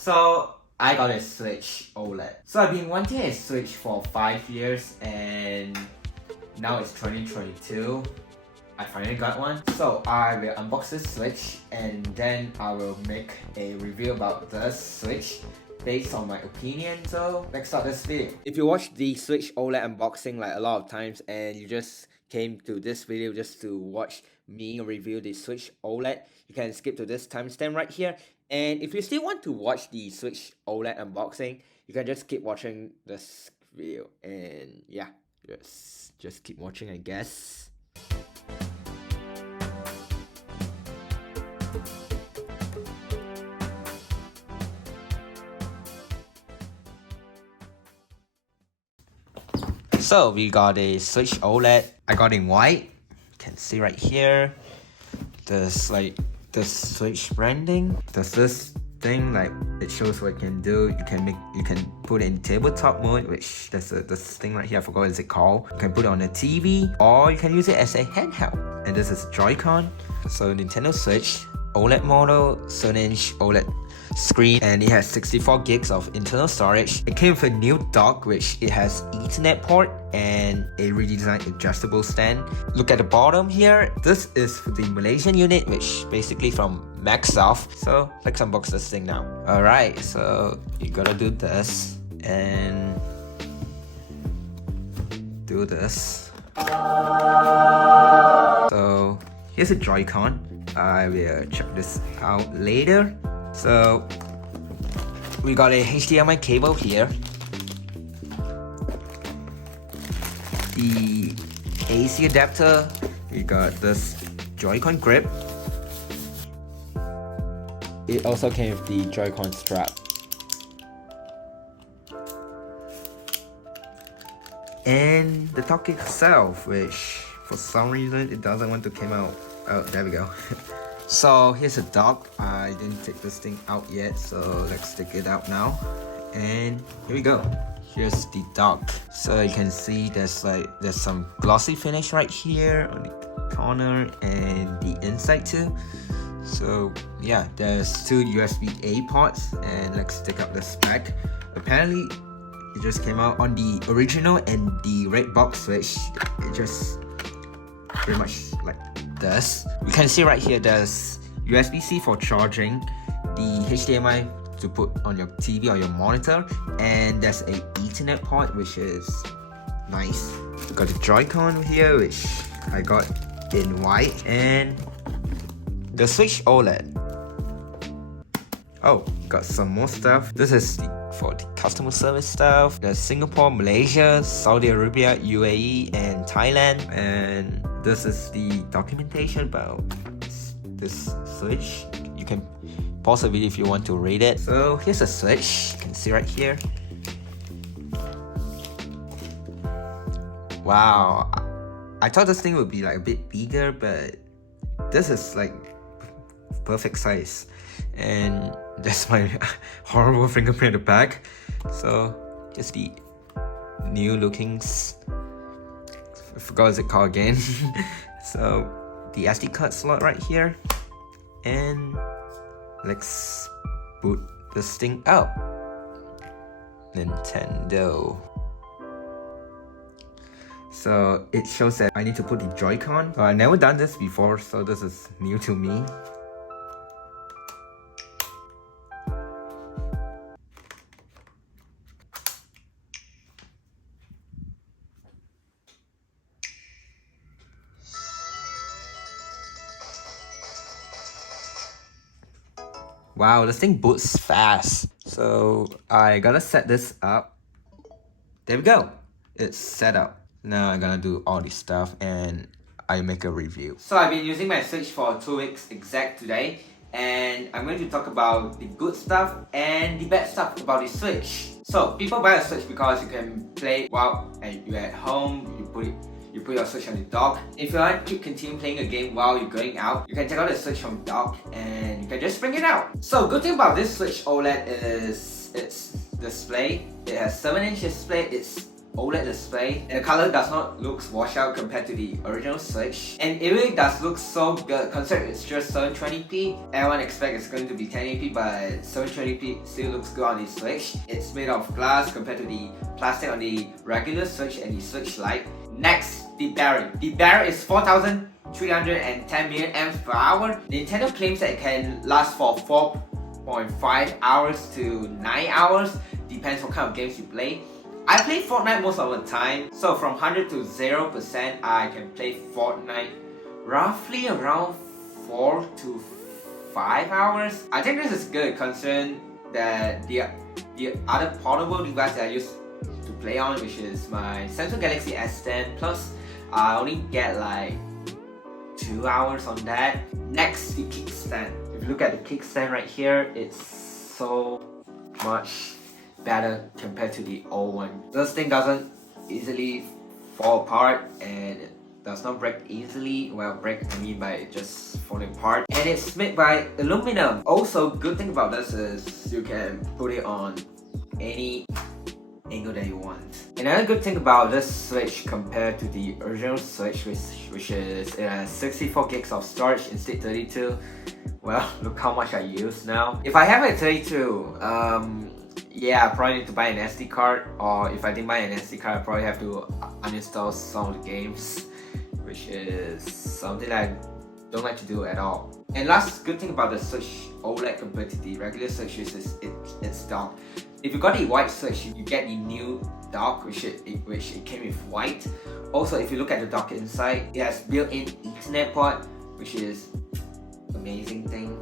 So I got a Switch OLED. So I've been wanting a Switch for 5 years and now it's 2022. I finally got one. So I will unbox this Switch and then I will make a review about the Switch based on my opinion. So let's start this video. If you watch the Switch OLED unboxing like a lot of times and you just came to this video just to watch me review the Switch OLED, you can skip to this timestamp right here. And if you still want to watch the Switch OLED unboxing, you can just keep watching this video. And yeah, just keep watching, I guess. So we got a Switch OLED. I got in white. You can see right here. There's like the Switch branding. There's this thing like it shows what it can do. You can put it in tabletop mode, which there's this thing right here. I forgot what it's called. You can put it on a TV or you can use it as a handheld. And this is Joy-Con. So Nintendo Switch OLED model, 7-inch OLED screen, and it has 64 gigs of internal storage. It came with a new dock, which it has Ethernet port and a redesigned adjustable stand. Look at the bottom here. This is for the Malaysian unit, which basically from Microsoft. So let's unbox this thing now. Alright, so you gotta do this and do this. So here's a Joy-Con. I will check this out later. So we got a HDMI cable here, the AC adapter, we got this Joy-Con grip. It also came with the Joy-Con strap. And the dock itself, which for some reason it doesn't want to come out. Oh, there we go. So here's a dock. I didn't take this thing out yet, so let's take it out now. And here we go. Here's the dock. So you can see there's some glossy finish right here on the corner and the inside too. So yeah, there's two USB-A ports, and let's take out the spec. Apparently it just came out on the original and the red box Switch. It just pretty much like this. We can see right here there's USB-C for charging, the HDMI to put on your TV or your monitor, and there's a Ethernet port, which is nice. We got the Joy-Con here, which I got in white, and the Switch OLED. Oh, got some more stuff. This is for the customer service stuff. There's Singapore, Malaysia, Saudi Arabia, UAE, and Thailand. And this is the documentation about this Switch. You can pause the video if you want to read it. So here's a Switch. You can see right here. Wow, I thought this thing would be like a bit bigger, but this is like perfect size. And that's my horrible fingerprint at the back. So just the new looking, I forgot what it's called again. So the SD card slot right here, and let's boot this thing out. Nintendo. So it shows that I need to put the Joy-Con. I've never done this before, so this is new to me. Wow, this thing boots fast. So I gotta set this up. There we go. It's set up. Now I'm gonna do all this stuff and I make a review. So I've been using my Switch for 2 weeks exact today, and I'm going to talk about the good stuff and the bad stuff about the Switch. So people buy a Switch because you can play while you're at home. You put your Switch on the dock. If you want to continue playing a game while you're going out, you can take out the Switch from the dock and you can just bring it out. So good thing about this Switch OLED is its display. It has 7-inch display. It's OLED display, and the color does not look washed out compared to the original Switch. And it really does look so good considering it's just 720p. Everyone expects it's going to be 1080p, but 720p still looks good on the Switch. It's made of glass compared to the plastic on the regular Switch and the Switch Lite. Next, the battery. The battery is 4,310 mAh. Nintendo claims that it can last for 4.5 hours to 9 hours, depends what kind of games you play. I play Fortnite most of the time, so from 100 to 0% I can play Fortnite roughly around 4 to 5 hours. I think this is good considering that the other portable device that I use to play on, which is my Samsung Galaxy S10 Plus, I only get like 2 hours on that. Next, the kickstand. If you look at the kickstand right here, it's so much better compared to the old one. This thing doesn't easily fall apart and it does not break easily. Well, break I mean by just falling apart. And it's made by aluminum. Also, good thing about this is you can put it on any angle that you want. Another good thing about this Switch compared to the original Switch, which is it has 64 gigs of storage instead 32. Well, look how much I use now. If I have a 32, yeah, I probably need to buy an SD card, or if I didn't buy an SD card, I probably have to uninstall some of the games, which is something that I don't like to do at all. And last good thing about the Switch OLED compared to the regular Switch is it's dock. If you got the white Switch, you get the new dock, which it came with white. Also, if you look at the dock inside, it has built-in Ethernet port, which is amazing thing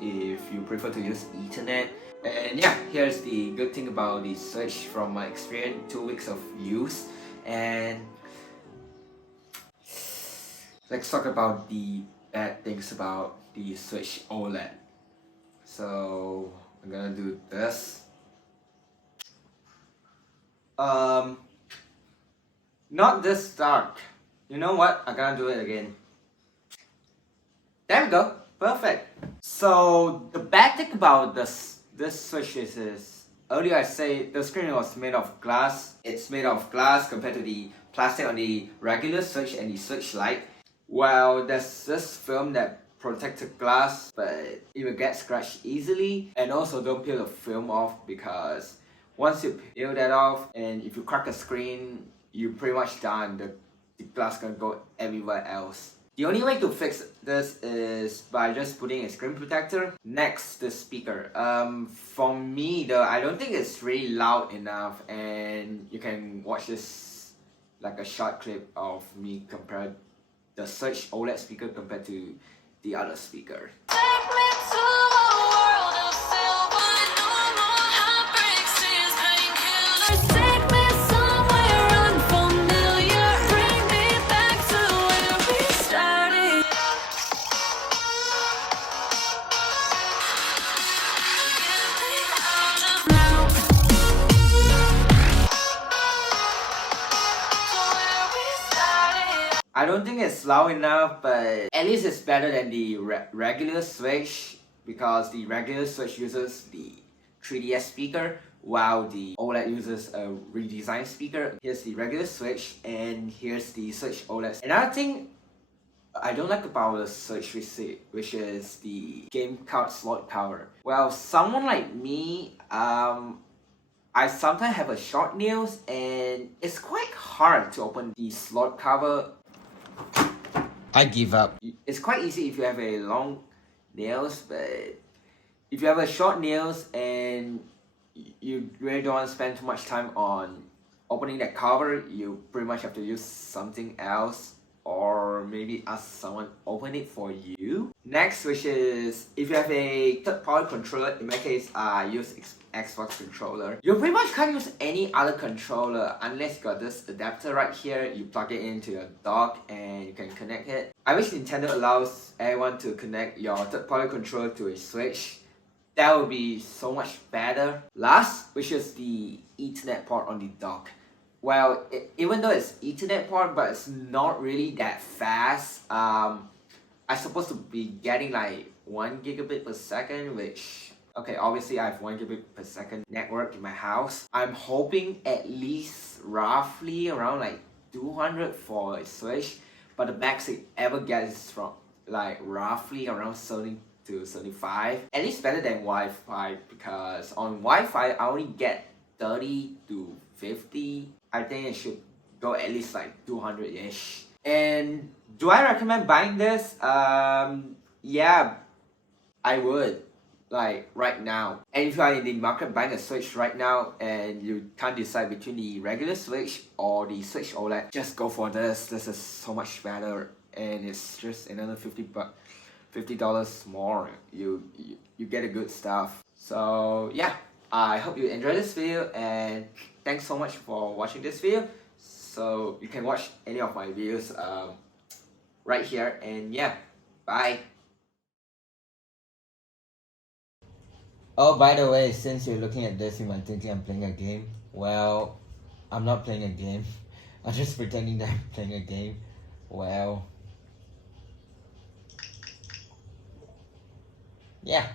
if you prefer to use Ethernet. And yeah, here's the good thing about the Switch from my experience, 2 weeks of use. And let's talk about the bad things about the Switch OLED. So I'm gonna do this. Not this dark. You know what? I'm gonna do it again. There we go. Perfect. So the bad thing about this Switch is earlier I say the screen was made of glass. It's made of glass compared to the plastic on the regular Switch and the Switch Lite. Well, there's this film that protects the glass, but it will get scratched easily. And also don't peel the film off, because once you peel that off and if you crack the screen, you're pretty much done. The glass can go everywhere else. The only way to fix this is by just putting a screen protector. Next, the speaker. For me though, I don't think it's really loud enough, and you can watch this like a short clip of me compare the Switch OLED speaker compared to the other speaker. I don't think it's loud enough, but at least it's better than the regular Switch, because the regular Switch uses the 3DS speaker while the OLED uses a redesigned speaker. Here's the regular Switch and here's the Switch OLED. Another thing I don't like about the Switch which is the game card slot cover. Well, someone like me, I sometimes have a short nails and it's quite hard to open the slot cover. I give up. It's quite easy if you have a long nails, but if you have a short nails and you really don't want to spend too much time on opening that cover, you pretty much have to use something else, or maybe ask someone open it for you. Next, which is if you have a third-party controller, in my case I use Xbox controller. You pretty much can't use any other controller unless you got this adapter right here. You plug it into your dock and you can connect it. I wish Nintendo allows everyone to connect your third-party controller to a Switch. That would be so much better. Last, which is the Ethernet port on the dock. Well, even though it's Ethernet port, but it's not really that fast. I'm supposed to be getting like 1 gigabit per second, which Okay, obviously I have 1 gigabit per second network in my house. I'm hoping at least roughly around like 200 for a Switch, but the max it ever gets is from like roughly around 70 to 75. At least better than Wi-Fi, because on Wi-Fi I only get 30 to 50. I think it should go at least like 200-ish. And do I recommend buying this? Yeah, I would, like right now. And if you are in the market buying a Switch right now and you can't decide between the regular Switch or the Switch OLED, just go for this. This is so much better, and it's just another $50 more. You get a good stuff. So yeah, I hope you enjoyed this video, and thanks so much for watching this video. So you can watch any of my videos right here, and yeah, bye. Oh, by the way, since you're looking at this, you might think I'm playing a game. Well, I'm not playing a game. I'm just pretending that I'm playing a game. Well, yeah.